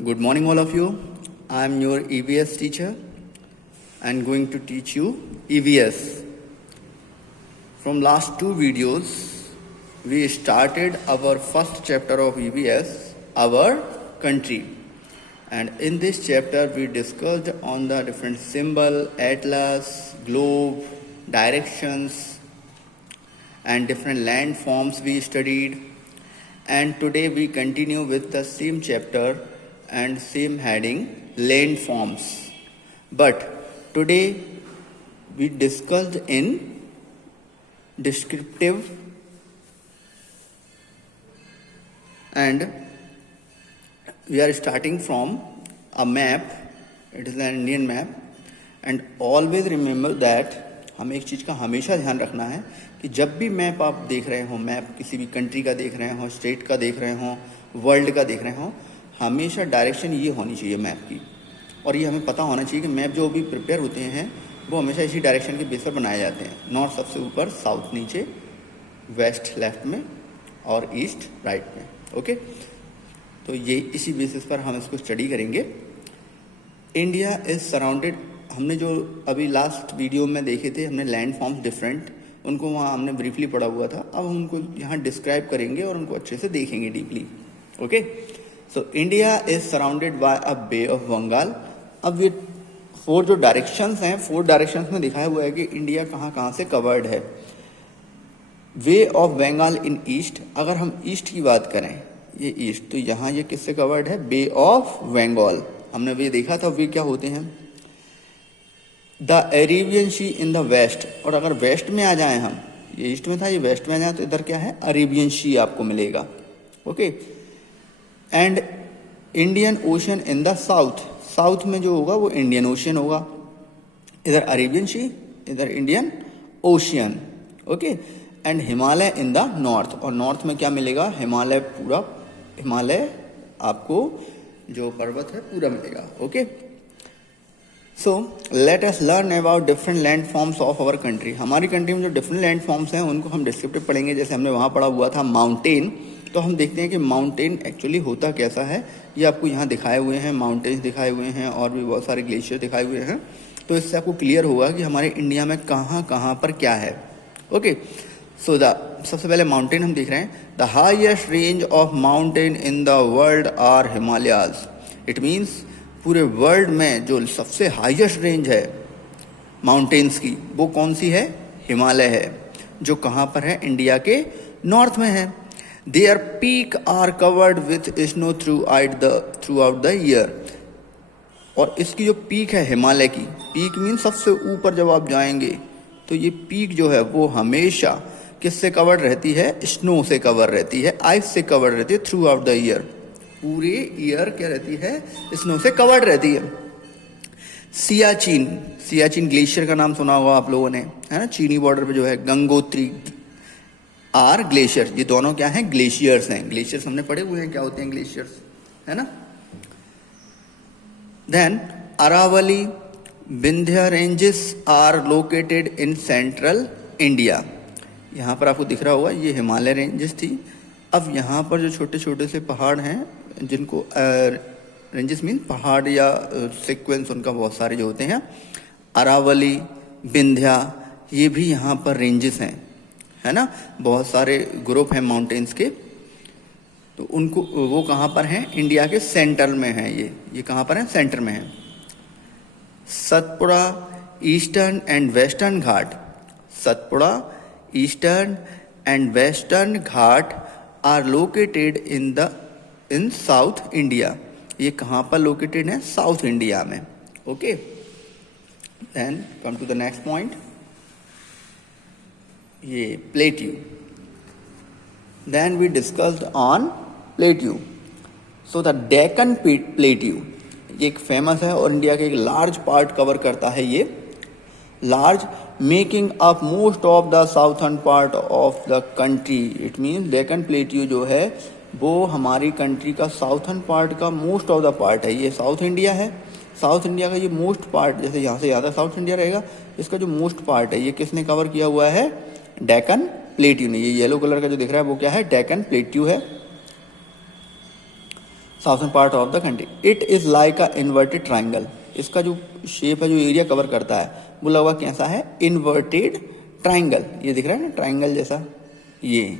Good morning, all of you. I am your EVS teacher and going to teach you EVS. From last two videos, we started our first chapter of EVS, our country. And in this chapter, we discussed on the different symbol, atlas, globe, directions, and different landforms we studied. And today we continue with the same chapter and same heading, landforms. But today we discussed in descriptive and we are starting from a map. It is an Indian map. And always remember that हमें एक चीज़ का हमेशा ध्यान रखना है कि जब भी मैप आप देख रहे हो, मैप किसी भी कंट्री का देख रहे हो, स्टेट का देख रहे हो, वर्ल्ड का देख रहे हो, हमेशा डायरेक्शन ये होनी चाहिए मैप की. और ये हमें पता होना चाहिए कि मैप जो भी प्रिपेयर होते हैं वो हमेशा इसी डायरेक्शन के बेस पर बनाए जाते हैं. नॉर्थ सबसे ऊपर, साउथ नीचे, वेस्ट लेफ्ट में और ईस्ट राइट में. ओके, तो ये इसी बेसिस पर हम इसको स्टडी करेंगे. इंडिया इज सराउंडेड, हमने जो अभी लास्ट वीडियो में देखे थे, हमने लैंड फॉर्म्स डिफरेंट, उनको वहाँ हमने ब्रीफली पढ़ा हुआ था. अब हम उनको यहाँ डिस्क्राइब करेंगे और उनको अच्छे से देखेंगे deeply. Okay, so India is surrounded by a bay of Bengal. अब ये फोर जो डायरेक्शंस हैं, फोर डायरेक्शंस में दिखाया हुआ है कि इंडिया कहाँ कहाँ से कवर्ड है. Bay of Bengal in east, अगर हम ईस्ट की बात करें, ये ईस्ट, तो यहाँ ये किससे कवर्ड है? Bay of Bengal. हमने वे देखा था वे क्या होते हैं. The Arabian sea in the west, और अगर वेस्ट में आ जाए हम, ये ईस्ट में था, ये वेस्ट में आ जाए तो इधर क्या है? अरेबियन सी आपको मिलेगा. Okay, and Indian ocean in the south, south में जो होगा वो इंडियन ओशन होगा. इधर अरेबियन सी, इधर Indian ocean. Okay, and Himalaya in the north, और नॉर्थ में क्या मिलेगा? हिमालय, पूरा हिमालय आपको जो पर्वत है पूरा मिलेगा. Okay, so let us learn about different land forms of our country. हमारी कंट्री में जो डिफरेंट लैंड फॉर्म्स हैं उनको हम डिस्क्रिप्टिव पढ़ेंगे. जैसे हमने वहाँ पढ़ा हुआ था माउंटेन, तो हम देखते हैं कि माउंटेन एक्चुअली होता कैसा है. ये आपको यहाँ दिखाए हुए हैं, माउंटेन्स दिखाए हुए हैं और भी बहुत सारे ग्लेशियर दिखाए हुए हैं. तो इससे आपको क्लियर होगा कि हमारे इंडिया में कहाँ कहाँ पर क्या है. ओके, सो सबसे पहले माउंटेन हम देख रहे हैं. The highest range of mountain in the world are Himalayas. It means पूरे वर्ल्ड में जो सबसे हाईएस्ट रेंज है माउंटेन्स की, वो कौन सी है? हिमालय है, जो कहाँ पर है? इंडिया के नॉर्थ में है. Their peak are covered with snow throughout the year. और इसकी जो पीक है हिमालय की, पीक मीन सबसे ऊपर जब आप जाएंगे तो ये पीक जो है वो हमेशा किससे कवर्ड रहती है? स्नो से कवर रहती है, आइस से कवर्ड रहती है थ्रू आउट द ईयर. पूरे ईयर क्या रहती है? स्नो से कवर्ड रहती है. सियाचिन, सियाचिन ग्लेशियर का नाम सुना होगा आप लोगों ने, है ना? चीनी बॉर्डर पे जो है. गंगोत्री आर ग्लेशियर, ये दोनों क्या हैं? ग्लेशियर्स हैं. ग्लेशियर्स हमने पढ़े हुए हैं क्या होते हैं ग्लेशियर्स, है ना? Then Aravalli, Vindhya ranges are located in central India. यहाँ पर आपको दिख रहा होगा ये हिमालय रेंजेस थी. अब यहाँ पर जो छोटे छोटे से पहाड़ हैं, जिनको रेंजेस मीन पहाड़ या सीक्वेंस उनका बहुत सारे जो होते हैं, अरावली, विंध्या, ये भी यहाँ पर रेंजेस हैं, है ना? बहुत सारे ग्रुप हैं माउंटेन्स के. तो उनको वो कहाँ पर हैं? इंडिया के सेंटर में हैं. ये कहाँ पर हैं? सेंटर में हैं. Satpura, eastern and western ghat. Satpura, eastern and western ghat are located in South India. ये कहाँ पर लोकेटेड है? साउथ इंडिया में. Okay, then come to the next point, ये plateau. Then we discussed on plateau. So the Deccan plateau, ये एक फेमस है और इंडिया के एक लार्ज पार्ट कवर करता है. ये large, making up most of the southern part of the country. It means Deccan plateau जो है वो हमारी कंट्री का साउथर्न पार्ट का मोस्ट ऑफ द पार्ट है. ये साउथ इंडिया है. साउथ इंडिया का ये मोस्ट पार्ट, जैसे यहाँ से ज़्यादा साउथ इंडिया रहेगा, इसका जो मोस्ट पार्ट है ये किसने कवर किया हुआ है? डेक्कन प्लेट्यू ने. ये येलो कलर का जो दिख रहा है वो क्या है? डेक्कन प्लेट्यू है. Southern part of the country. It is like a inverted triangle, इसका जो शेप है, जो एरिया कवर करता है, वो लगा कैसा है, इन्वर्टेड ट्राइंगल। ये दिख रहा है ना ट्राइंगल जैसा, ये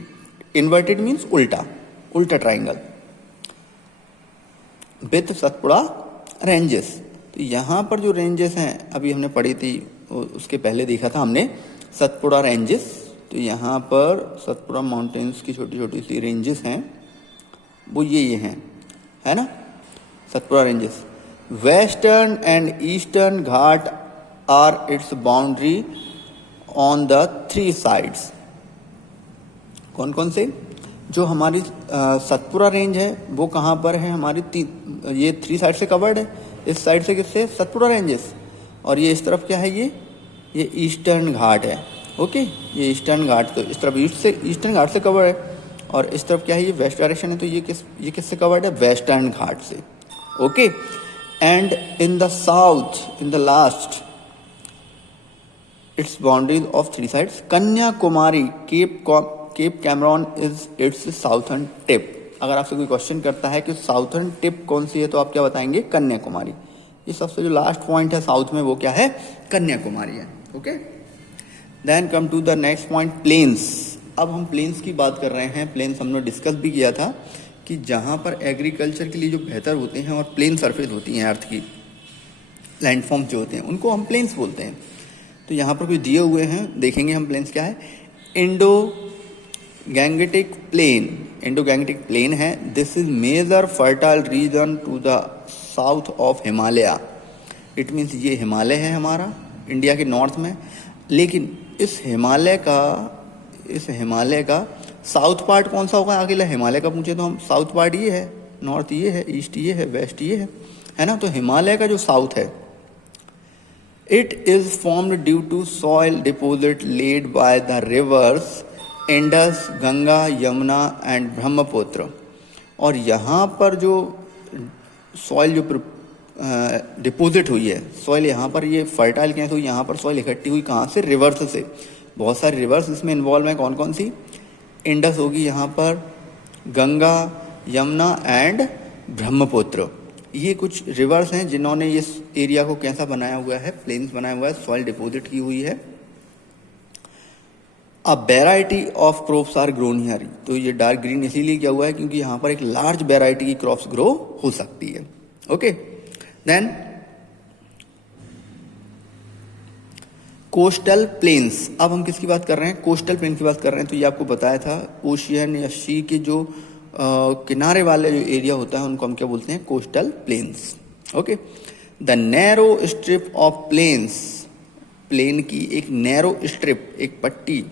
इन्वर्टेड मीन्स उल्टा, उल्टा ट्राइंगल विथ सतपुड़ा रेंजेस। तो यहाँ पर जो रेंजेस हैं अभी हमने पढ़ी थी, उसके पहले देखा था हमने सतपुड़ा रेंजेस। तो यहाँ पर सतपुड़ा माउंटेन्स की छोटी छोटी सी रेंजेस हैं, वो ये हैं, है ना, Satpura ranges. Western and eastern Ghat are its boundary on the 3 sides. कौन कौन से? जो हमारी सतपुड़ा रेंज है वो कहाँ पर है हमारी, ये 3 साइड से कवर्ड है। इस साइड से किससे? सतपुड़ा रेंजेस। और ये इस तरफ क्या है, ये ईस्टर्न घाट है। ओके, ये ईस्टर्न घाट, तो इस तरफ ईस्ट से ईस्टर्न घाट से कवर्ड है, और इस तरफ क्या है, ये वेस्ट डायरेक्शन है, तो ये किससे कवर्ड है? वेस्टर्न घाट से। Okay, and in the south, in the last, its boundaries of 3 sides. Kanyakumari, Cape Comorin is its southern tip. अगर आपसे कोई क्वेश्चन करता है कि साउथर्न टिप कौन सी है, तो आप क्या बताएंगे? कन्याकुमारी। ये सबसे जो लास्ट पॉइंट है साउथ में, वो क्या है? कन्याकुमारी है। Okay, then come to the next point, plains. अब हम प्लेन्स की बात कर रहे हैं। प्लेन्स हमने डिस्कस भी किया था कि जहाँ पर एग्रीकल्चर के लिए जो बेहतर होते हैं और प्लेन सरफेस होती हैं अर्थ की, लैंडफॉर्म जो होते हैं, उनको हम प्लेन्स बोलते हैं। तो यहाँ पर कुछ दिए हुए हैं, देखेंगे हम प्लेन्स क्या है। Indo Gangetic plain, Indo Gangetic plain है। This is major fertile region to the south of Himalaya. It means ये हिमालय है हमारा इंडिया के नॉर्थ में, लेकिन इस हिमालय का साउथ पार्ट कौन सा होगा? अगला हिमालय का पूछे तो हम साउथ पार्ट ये है, नॉर्थ ये है, ईस्ट ये है, वेस्ट ये है ना। तो हिमालय का जो साउथ है, it is formed due to soil deposit laid by the rivers Indus, Ganga, Yamuna and Brahmaputra. और यहाँ पर जो सॉइल जो डिपोजिट हुई है, सॉइल यहाँ पर ये फर्टाइल कैसे हुई? यहाँ पर सॉइल इकट्ठी हुई कहाँ से? रिवर्स से। बहुत सारे रिवर्स इसमें इन्वॉल्व हैं। कौन कौन सी? इंडस होगी यहाँ पर, गंगा, यमुना एंड ब्रह्मपुत्र। ये कुछ रिवर्स हैं जिन्होंने इस एरिया को कैसा बनाया हुआ है? प्लेन्स बनाया हुआ है, सॉइल डिपोजिट की हुई है। A variety of crops are grown here. तो ये डार्क ग्रीन इसीलिए क्या हुआ है क्योंकि यहाँ पर एक लार्ज वेराइटी की क्रॉप्स ग्रो हो सकती है। Okay, then coastal plains. अब हम किसकी बात कर रहे हैं? कोस्टल प्लेन की बात कर रहे हैं। तो ये आपको बताया था, ओशियन या सी के जो किनारे वाले जो एरिया होता है उनको हम क्या बोलते हैं? Coastal plains. Okay, the narrow strip of plains, plain की एक नैरो स्ट्रिप, एक पट्टी,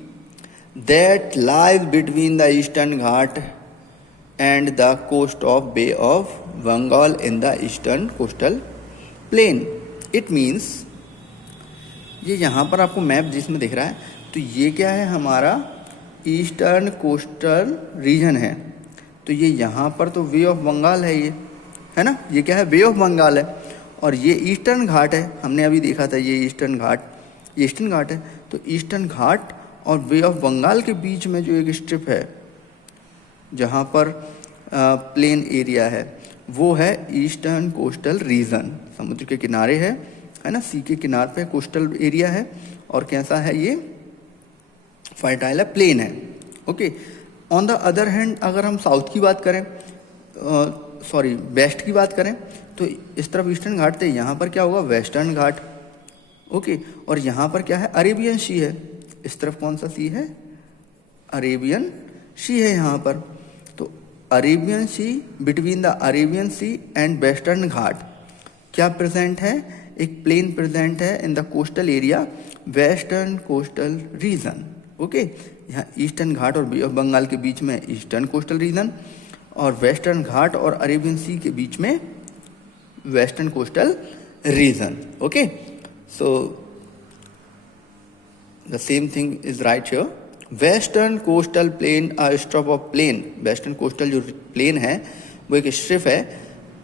that lies between the eastern Ghat and the coast of bay of Bengal in the eastern coastal plain. It means, ये यहाँ पर आपको मैप जिसमें दिख रहा है, तो ये क्या है? हमारा ईस्टर्न कोस्टल रीजन है। तो ये यहाँ पर तो वे ऑफ बंगाल है, ये है ना, ये क्या है? वे ऑफ बंगाल है। और ये ईस्टर्न घाट है, हमने अभी देखा था, ये ईस्टर्न घाट है। तो ईस्टर्न घाट और वे ऑफ बंगाल के बीच में जो एक स्ट्रिप है, जहाँ पर प्लेन एरिया है, वो है ईस्टर्न कोस्टल रीजन। समुद्र के किनारे है ना, सी के किनारे पे कोस्टल एरिया है। और कैसा है? ये फर्टाइल है, प्लेन है। Okay, on the other hand अगर हम साउथ की बात करें, वेस्ट की बात करें, तो इस तरफ ईस्टर्न घाट थे, यहाँ पर क्या होगा? वेस्टर्न घाट। ओके, और यहाँ पर क्या है? अरेबियन सी है। इस तरफ कौन सा सी है? अरेबियन सी है यहाँ पर। तो Arabian sea, between the Arabian sea and western ghat क्या प्रेजेंट है? एक प्लेन प्रेजेंट है in the coastal area, western coastal region. Okay, यहाँ ईस्टर्न घाट और बे ऑफ बंगाल के बीच में ईस्टर्न कोस्टल रीजन, और वेस्टर्न घाट और अरेबियन सी के बीच में western coastal region. Okay, so the same thing is right here. Western coastal plain, a strip of plain. Western coastal जो प्लेन है वो एक स्ट्रिप है,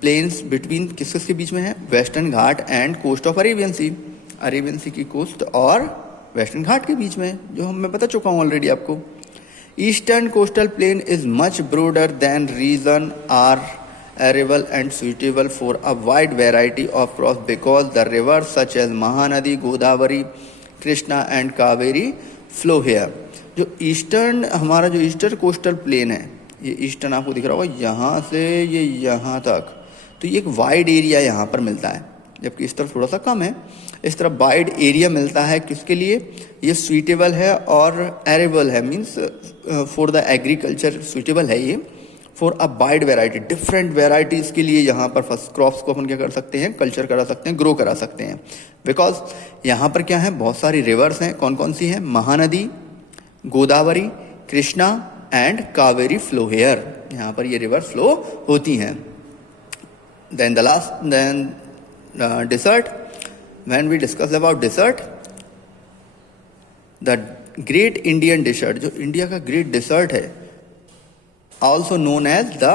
प्लेन्स बिटवीन किसके बीच में है? Western ghat and coast of Arabian sea. Arabian sea की कोस्ट और वेस्टर्न घाट के बीच में, जो मैं बता चुका हूँ ऑलरेडी आपको। Eastern coastal plain is much broader than region are arable and suitable for a wide variety of crops because the rivers such as Mahanadi, Godavari, Krishna and Kaveri flow here. जो eastern हमारा जो eastern coastal plane है, ये eastern आपको दिख रहा होगा यहाँ से ये यहाँ तक, तो ये एक वाइड एरिया यहाँ पर मिलता है, जबकि इस तरफ थोड़ा सा कम है. इस तरफ वाइड एरिया मिलता है किसके लिए? ये सुइटेबल है और एरेबल है, means for the agriculture suitable है ये, for a wide variety, different varieties के लिए यहाँ पर फर्स्ट क्रॉप्स को अपन क्या कर सकते हैं, कल्चर करा सकते हैं, ग्रो करा सकते हैं. बिकॉज यहाँ पर क्या है, बहुत सारी रिवर्स हैं. कौन कौन सी हैं? Mahanadi, Godavari, Krishna and Kaveri flow here. यहाँ पर ये रिवर फ्लो होती हैं. Then the last, then desert. When we discuss about desert, the great Indian desert, जो इंडिया का ग्रेट डिसर्ट है, also known as the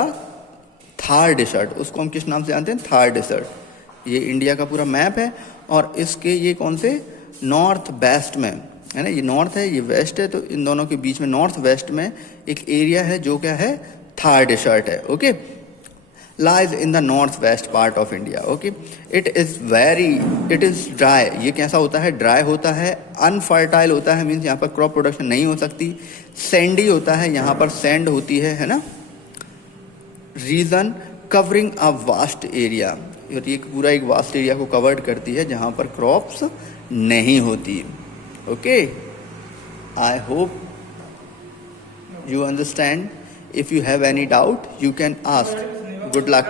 Thar dessert, उसको हम किस नाम से जानते हैं? थार डिसर्ट. ये इंडिया का पूरा मैप है और इसके ये कौन से नॉर्थ वेस्ट में है ना, ये नॉर्थ है ये वेस्ट है, तो इन दोनों के बीच में नॉर्थ वेस्ट में एक एरिया है जो क्या है, थार डिसर्ट है. Okay, lies in the northwest part of India. Okay, it is dry. ये कैसा होता है? ड्राई होता है, अनफर्टाइल होता है, मीन्स यहाँ पर क्रॉप प्रोडक्शन नहीं हो सकती. सैंडी होता है, यहाँ पर सैंड होती है ना. Region covering a vast area, और ये पूरा एक वास्ट एरिया को कवर्ड करती है जहाँ पर क्रॉप्स नहीं होती. Okay, I hope you understand. If you have any doubt, you can ask. Good luck.